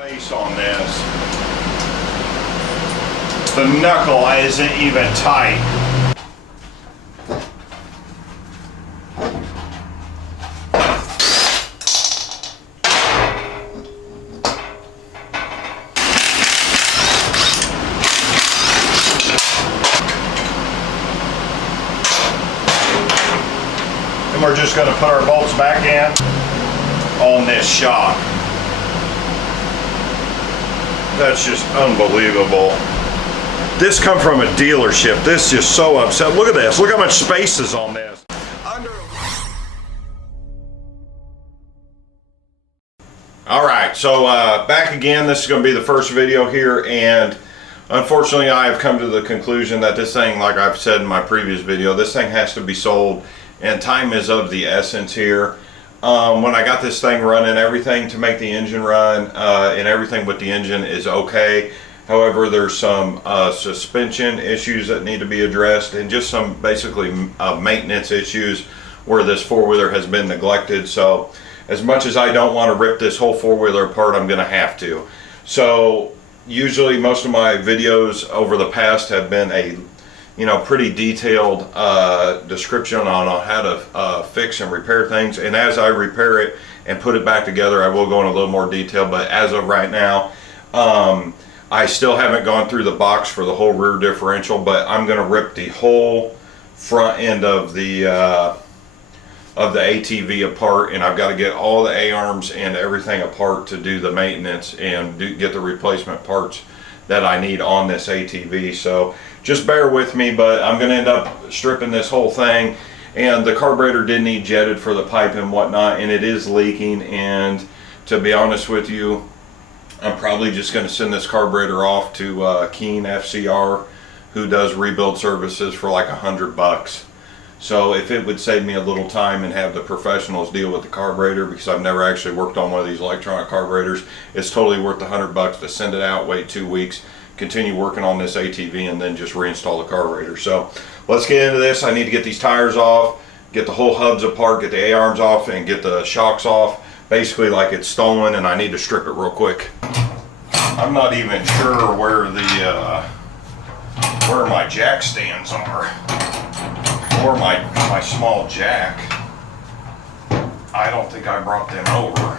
space on this. The knuckle isn't even tight. And we're just going to put our bolts back in on this shock. That's just unbelievable. This come from a dealership. This is just so upset. Look at this. Look how much space is on this. All right, so back again. This is going to be the first video here, and unfortunately I have come to the conclusion that this thing, like I've said in my previous video, this thing has to be sold, and time is of the essence here. When I got this thing running, everything to make the engine run and everything with the engine is okay. However, there's some suspension issues that need to be addressed, and just some basically maintenance issues where this four-wheeler has been neglected. So as much as I don't want to rip this whole four-wheeler apart, I'm going to have to. So usually most of my videos over the past have been a pretty detailed description on how to fix and repair things, and as I repair it and put it back together, I will go in a little more detail. But as of right now, I still haven't gone through the box for the whole rear differential, but I'm going to rip the whole front end of the ATV apart, and I've got to get all the A-arms and everything apart to do the maintenance and get the replacement parts that I need on this ATV. So just bear with me, but I'm going to end up stripping this whole thing. And the carburetor did need jetted for the pipe and whatnot, and it is leaking. And to be honest with you, I'm probably just going to send this carburetor off to Keen FCR, who does rebuild services, for like $100. So if it would save me a little time and have the professionals deal with the carburetor, because I've never actually worked on one of these electronic carburetors, it's totally worth the $100 to send it out, wait 2 weeks, continue working on this ATV, and then just reinstall the carburetor. So let's get into this. I need to get these tires off, get the whole hubs apart, get the A-arms off, and get the shocks off, basically like it's stolen, and I need to strip it real quick. I'm not even sure where my jack stands are, or my small jack. I don't think I brought them over.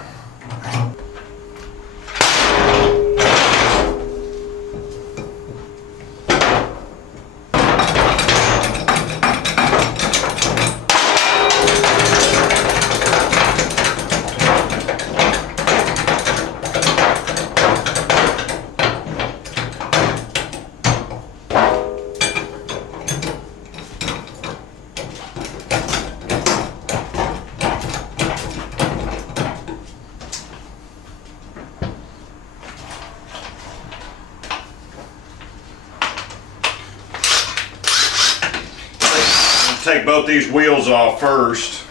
Take both these wheels off first,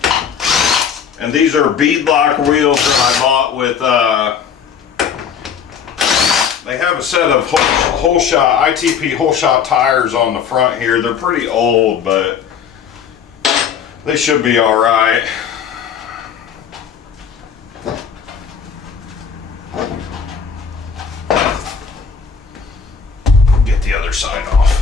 and these are beadlock wheels that I bought with they have a set of whole shot ITP whole shot tires on the front here. They're pretty old, but they should be all right. Get the other side off.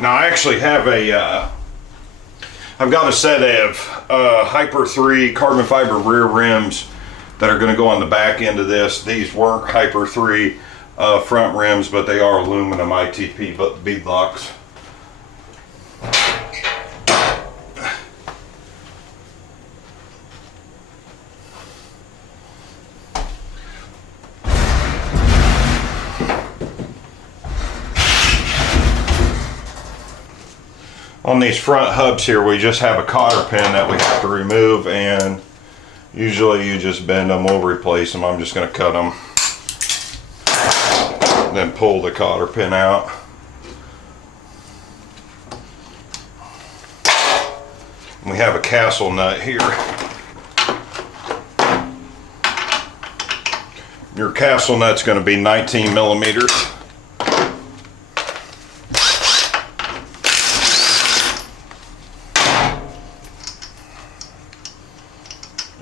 Now I actually have I've got a set of Hyper 3 carbon fiber rear rims that are going to go on the back end of this. These weren't Hyper 3 front rims, but they are aluminum ITP beadlocks. On these front hubs here, we just have a cotter pin that we have to remove, and usually you just bend them, we'll replace them. I'm just going to cut them, then pull the cotter pin out. We have a castle nut here. Your castle nut's going to be 19 millimeters. Let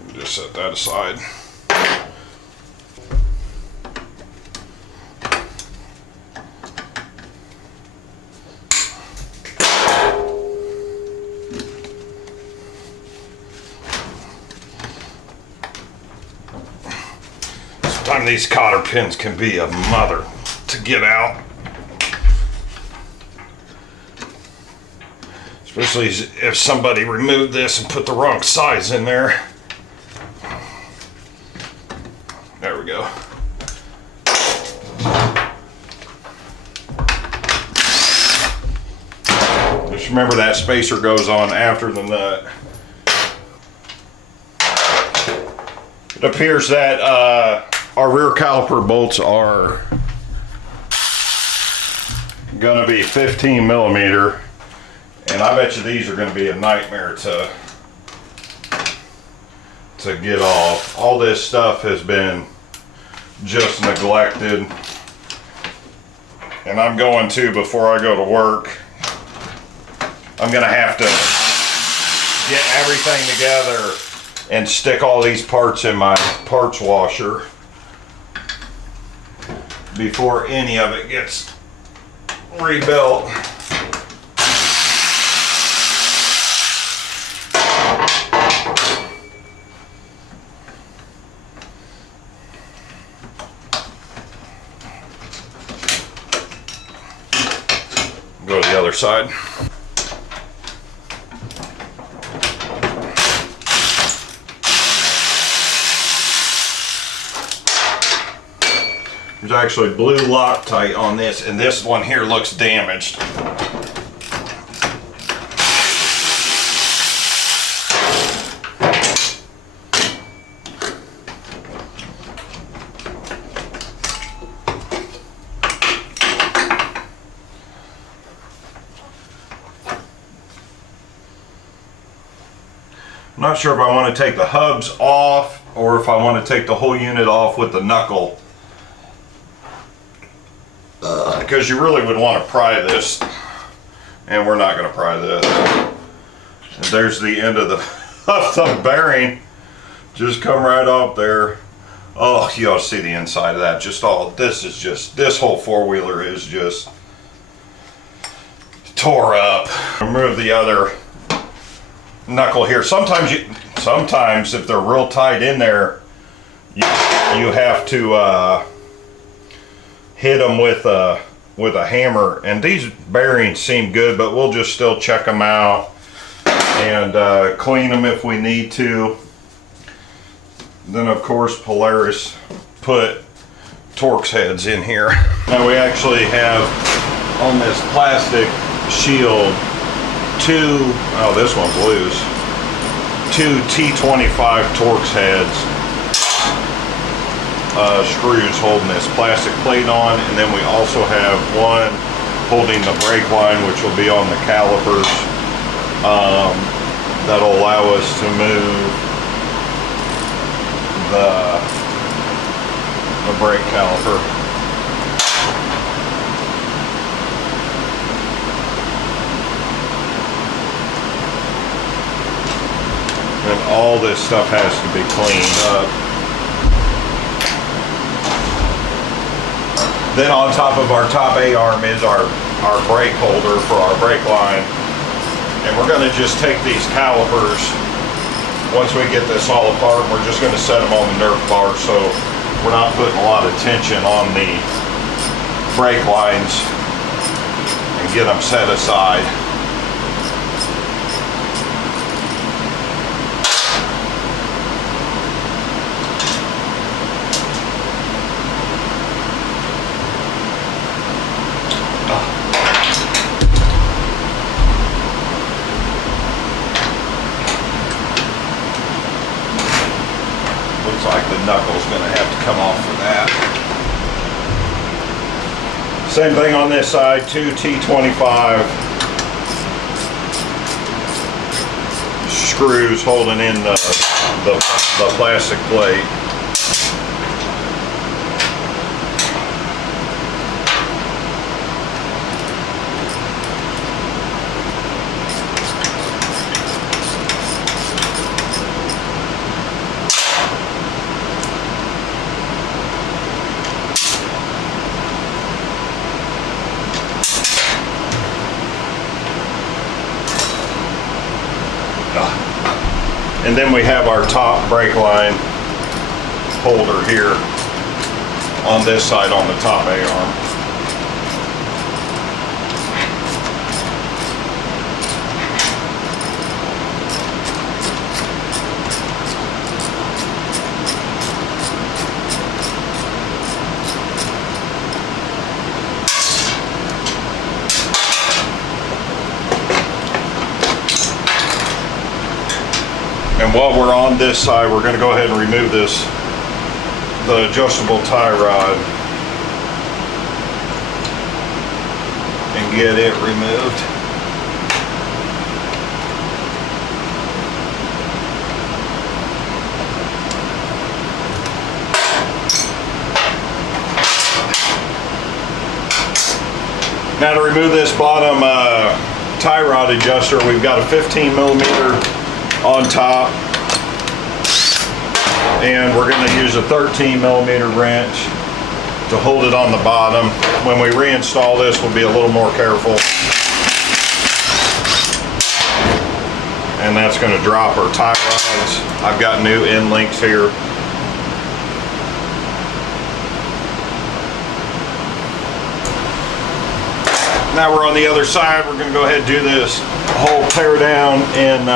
me just set that aside. Sometimes these cotter pins can be a mother to get out. Especially if somebody removed this and put the wrong size in there. There we go. Just remember that spacer goes on after the nut. It appears that our rear caliper bolts are gonna be 15 millimeter, and I bet you these are gonna be a nightmare to get off. All this stuff has been just neglected, and I'm going to, before I go to work, I'm gonna have to get everything together and stick all these parts in my parts washer before any of it gets rebuilt. Go to the other side. There's actually blue Loctite on this, and this one here looks damaged. I'm not sure if I want to take the hubs off or if I want to take the whole unit off with the knuckle. Because you really would want to pry this, and we're not going to pry this. And there's the end of the bearing. Just come right off there. Oh, you ought to see the inside of that. Just all, this is just, this whole four-wheeler is just tore up. Remove the other knuckle here. Sometimes if they're real tight in there, you have to hit them with a hammer, and these bearings seem good, but we'll just still check them out and clean them if we need to. Then of course Polaris put Torx heads in here. Now we actually have on this plastic shield this one's loose, two T25 Torx heads, screws holding this plastic plate on, and then we also have one holding the brake line, which will be on the calipers. That'll allow us to move the brake caliper. And all this stuff has to be cleaned up. Then on top of our top A-arm is our brake holder for our brake line. And we're going to just take these calipers, once we get this all apart, we're just going to set them on the Nerf bar so we're not putting a lot of tension on the brake lines, and get them set aside. Looks like the knuckle's going to have to come off for that. Same thing on this side, two T25 screws holding in the plastic plate. then we have our top brake line holder here on this side on the top A-arm. And while we're on this side, we're going to go ahead and remove the adjustable tie rod and get it removed. Now to remove this bottom tie rod adjuster, we've got a 15 millimeter on top, and we're going to use a 13 millimeter wrench to hold it on the bottom. When we reinstall this, we'll be a little more careful, and that's going to drop our tie rods. I've got new end links here. Now we're on the other side. We're going to go ahead and do this whole tear down in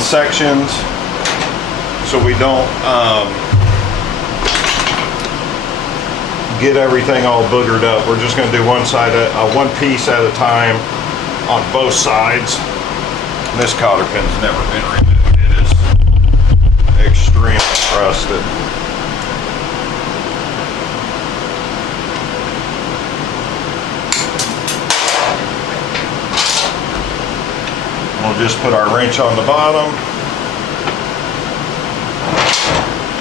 sections, so we don't get everything all boogered up. We're just going to do one piece at a time on both sides. And this cotter pin's never been removed. It is extremely rusted. We'll just put our wrench on the bottom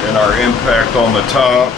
and our impact on the top.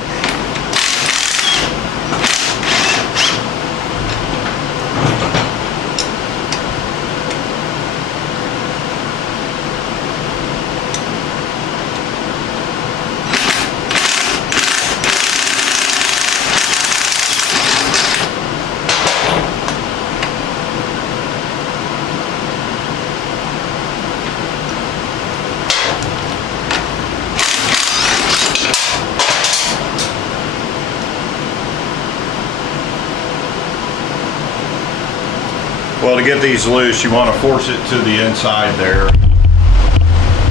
Well, to get these loose, you want to force it to the inside there,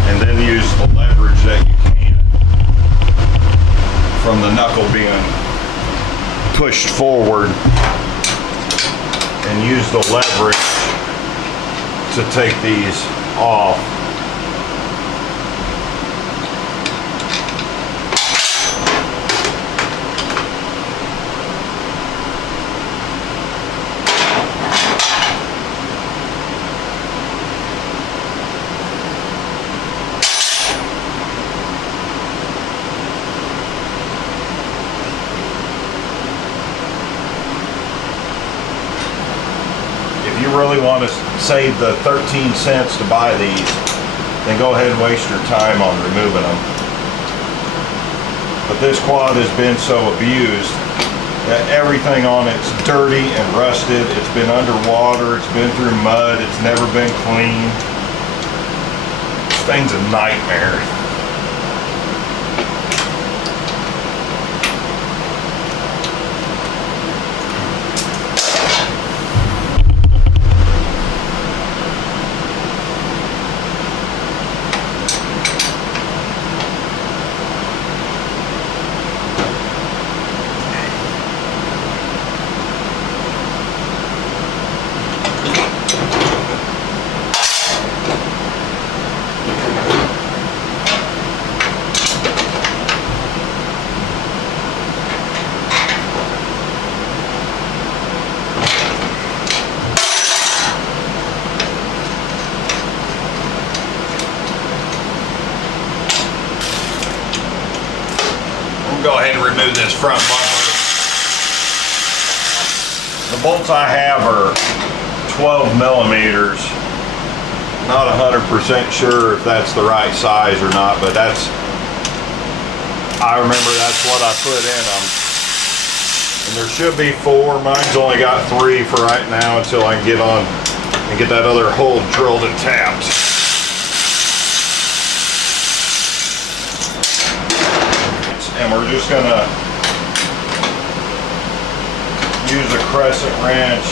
and then use the leverage that you can from the knuckle being pushed forward, and use the leverage to take these off. If you really want to save the 13 cents to buy these, then go ahead and waste your time on removing them. But this quad has been so abused that everything on it's dirty and rusted. It's been underwater, it's been through mud, it's never been clean. This thing's a nightmare. Go ahead and remove this front bumper. The bolts I have are 12 millimeters. Not 100% sure if that's the right size or not, but I remember that's what I put in them. And there should be 4. Mine's only got 3 for right now until I can get on and get that other hole drilled and tapped. And we're just gonna use a crescent wrench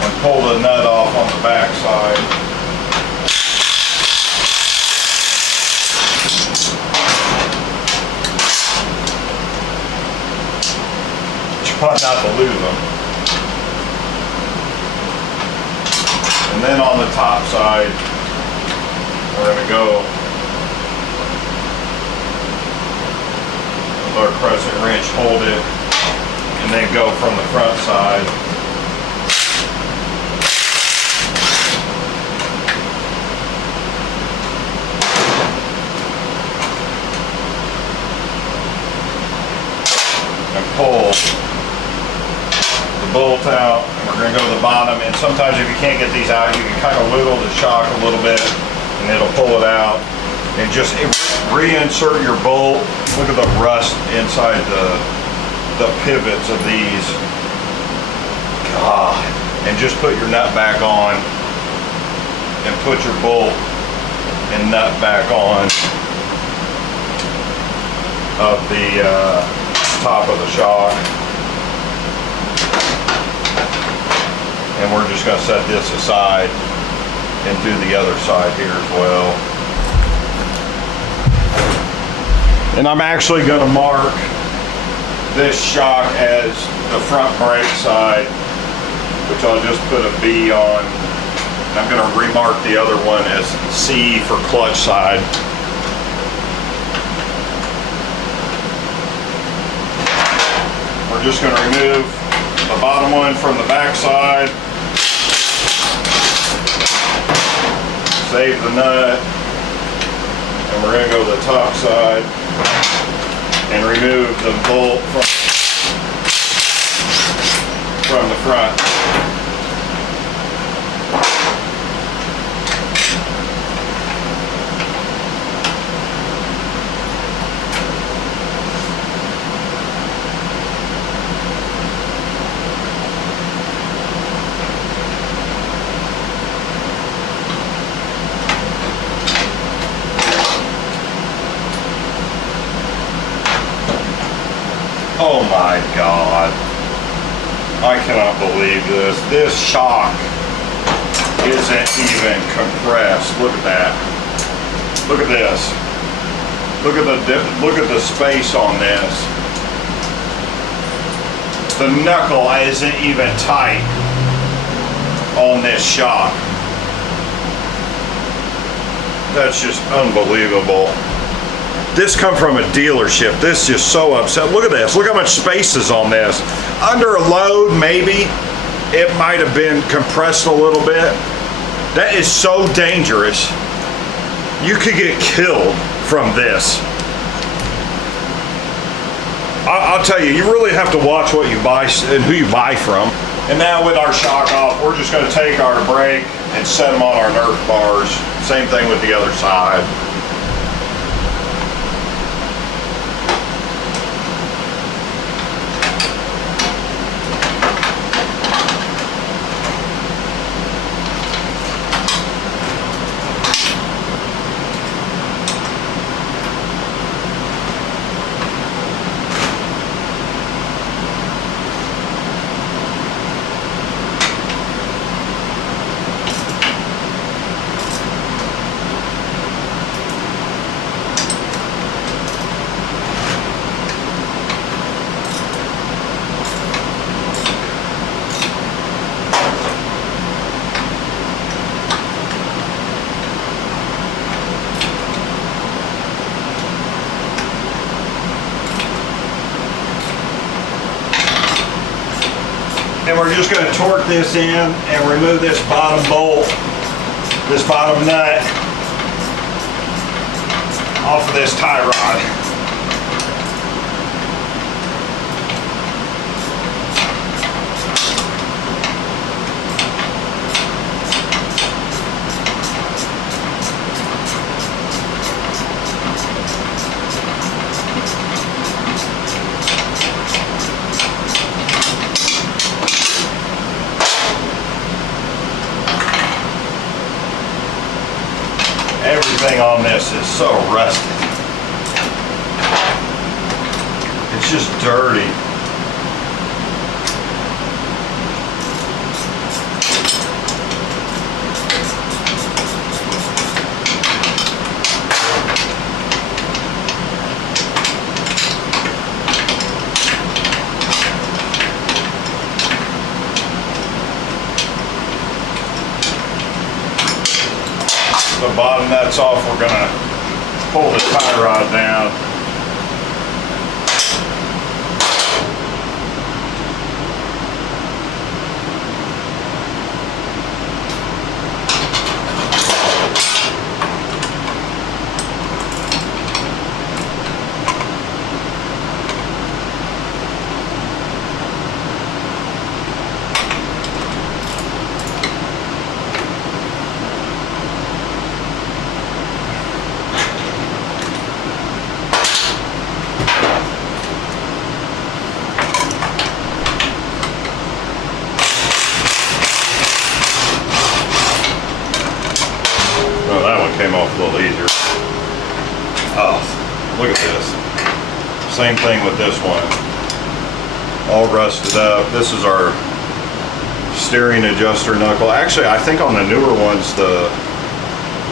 and pull the nut off on the back side. Try not to lose them. And then on the top side, we're going to go with our crescent wrench, hold it, and then go from the front side. And pull the bolt out, and we're going to go to the bottom. And sometimes if you can't get these out, you can kind of wiggle the shock a little bit and it'll pull it out. And just reinsert your bolt. Look at the rust inside the pivots of these. God. And just put your nut back on and put your bolt and nut back on of the top of the shock. And we're just going to set this aside and do the other side here as well. And I'm actually going to mark this shock as the front brake side, which I'll just put a B on. I'm going to remark the other one as C for clutch side. We're just going to remove the bottom one from the back side. Save the nut, and we're going to go to the top side and remove the bolt from the front. Oh my God, I cannot believe this. This shock isn't even compressed. Look at that. Look at this. Look at the space on this. The knuckle isn't even tight on this shock. That's just unbelievable. This come from a dealership. This is just so upset. Look at this. Look how much space is on this. Under a load, maybe it might have been compressed a little bit. That is so dangerous. You could get killed from this. I'll tell you, you really have to watch what you buy and who you buy from. And now with our shock off, we're just going to take our brake and set them on our Nerf bars. Same thing with the other side. And we're just going to torque this in and remove this bottom bolt, this bottom nut off of this tie rod. Everything on this is so rusted. It's just dirty. The bottom nut's off, we're gonna pull the tie rod down. Came off a little easier. Oh, look at this. Same thing with this one. All rusted up. This is our steering adjuster knuckle. Actually, I think on the newer ones,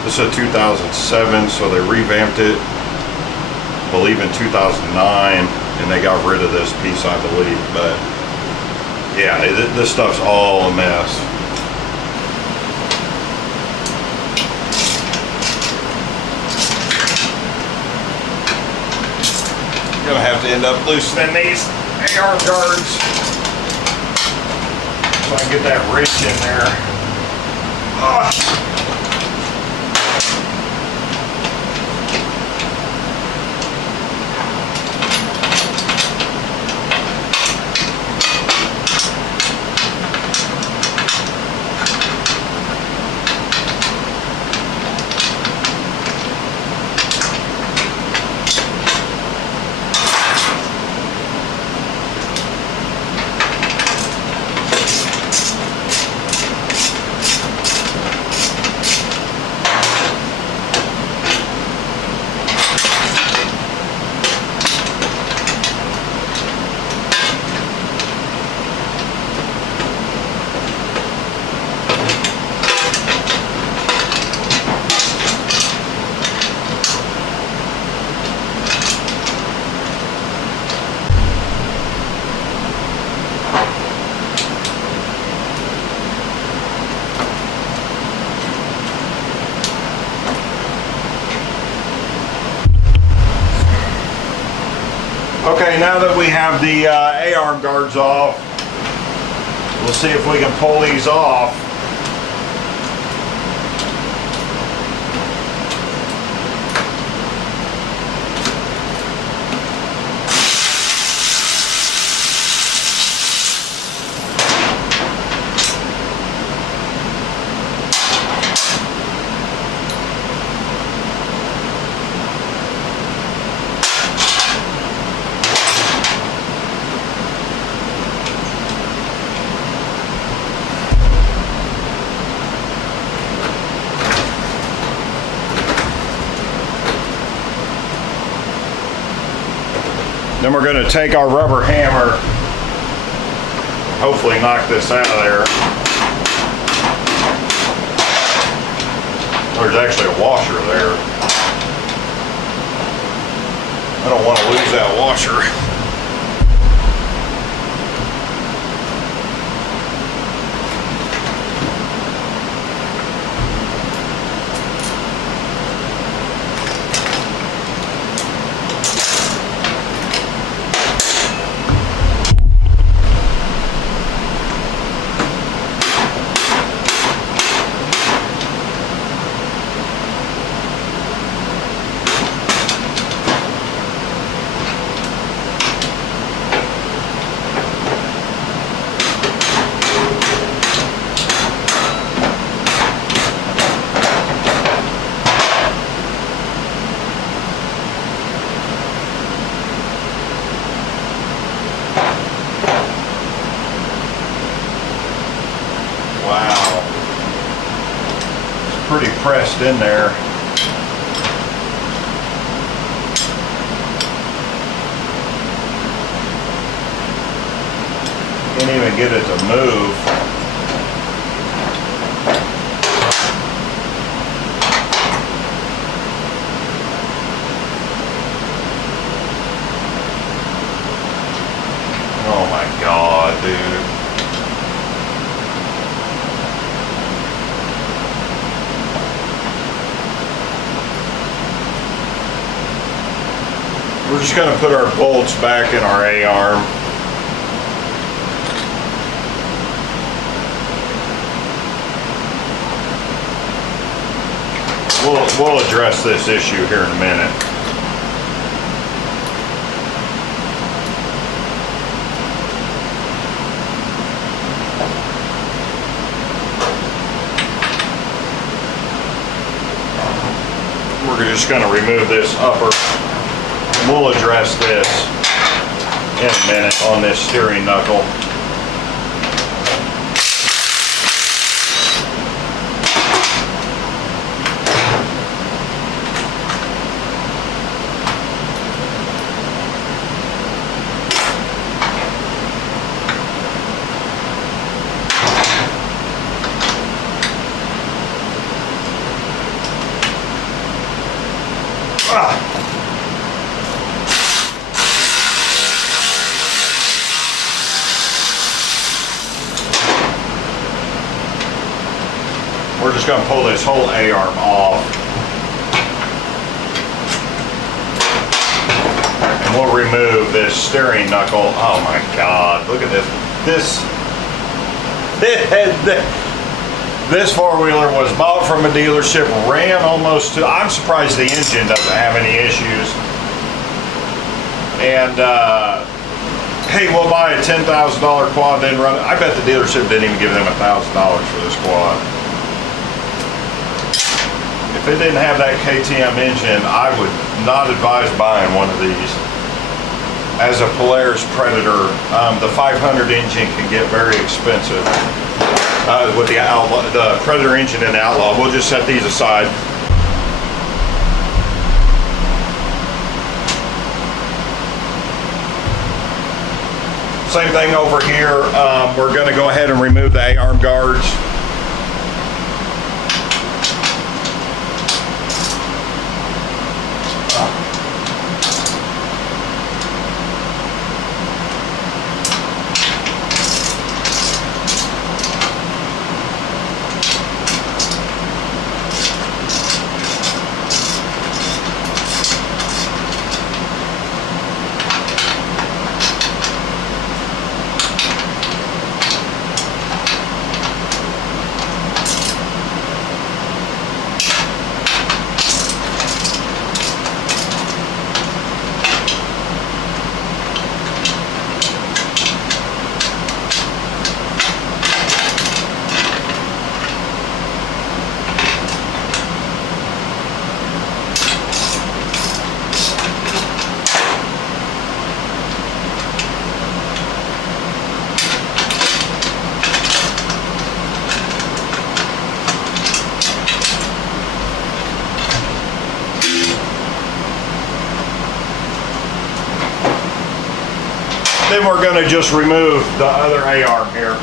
this is a 2007, so they revamped it, I believe in 2009, and they got rid of this piece, I believe. But yeah, this stuff's all a mess. Gonna have to end up loosening these arm guards so I can get that wrench in there. Oh. Okay, now that we have the A-arm guards off, we'll see if we can pull these off. Then we're going to take our rubber hammer, hopefully knock this out of there. There's actually a washer there. I don't want to lose that washer. Pretty pressed in there. Can't even get it to move. Oh my God, dude. We're just going to put our bolts back in our A-arm. We'll address this issue here in a minute. We're just going to remove this upper. We'll address this in a minute on this steering knuckle. We're just going to pull this whole A-arm off. And we'll remove this steering knuckle. Oh my God, look at this. This four-wheeler was bought from a dealership, ran almost to, I'm surprised the engine doesn't have any issues. And hey, we'll buy a $10,000 quad, then run it. I bet the dealership didn't even give them $1,000 for this quad. If it didn't have that KTM engine, I would not advise buying one of these. As a Polaris Predator, the 500 engine can get very expensive. With the Outlaw, the Predator engine and Outlaw, we'll just set these aside. Same thing over here. We're going to go ahead and remove the A-arm guards. Then we're going to just remove the other A-arm here.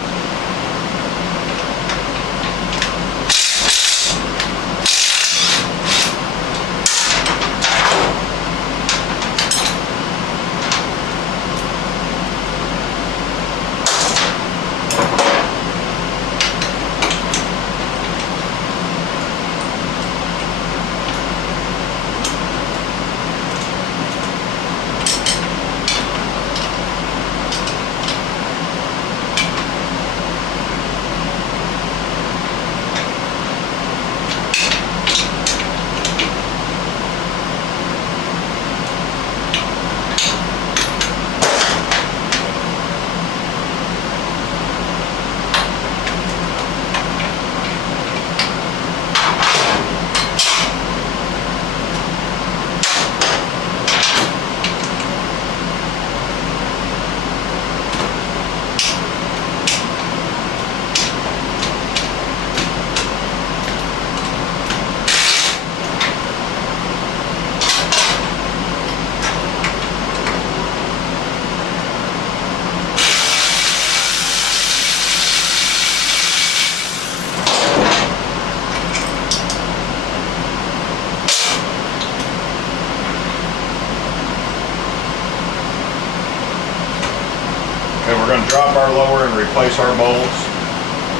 drop our lower and replace our bolts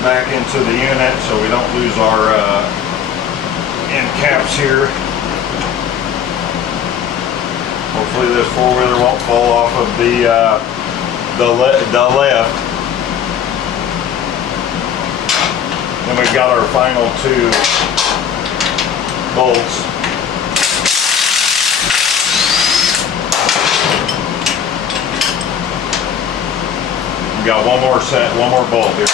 back into the unit so we don't lose our end caps here. Hopefully this four-wheeler won't fall off of the left. Then we've got our final two bolts. We've got one more bolt here.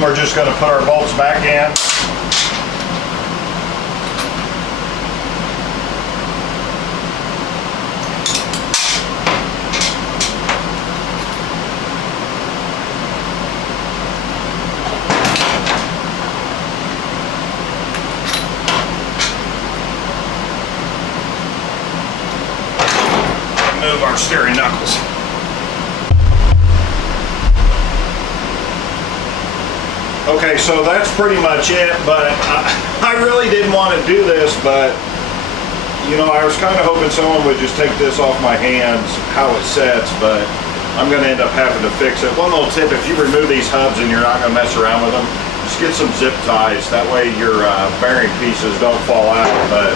We're just going to put our bolts back in. Move our steering knuckles. Okay, so that's pretty much it, but I really didn't want to do this, but you know, I was kind of hoping someone would just take this off my hands, how it sets, but I'm going to end up having to fix it. One little tip, if you remove these hubs and you're not going to mess around with them, just get some zip ties, that way your bearing pieces don't fall out. But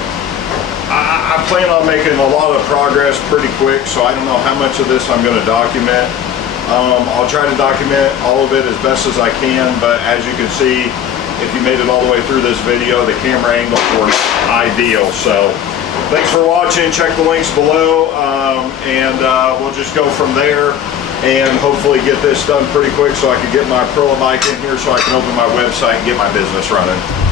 I plan on making a lot of progress pretty quick, so I don't know how much of this I'm going to document. I'll try to document all of it as best as I can, but as you can see, if you made it all the way through this video, the camera angles were ideal. So thanks for watching. Check the links below, and we'll just go from there and hopefully get this done pretty quick so I can get my Pro bike in here so I can open my website and get my business running.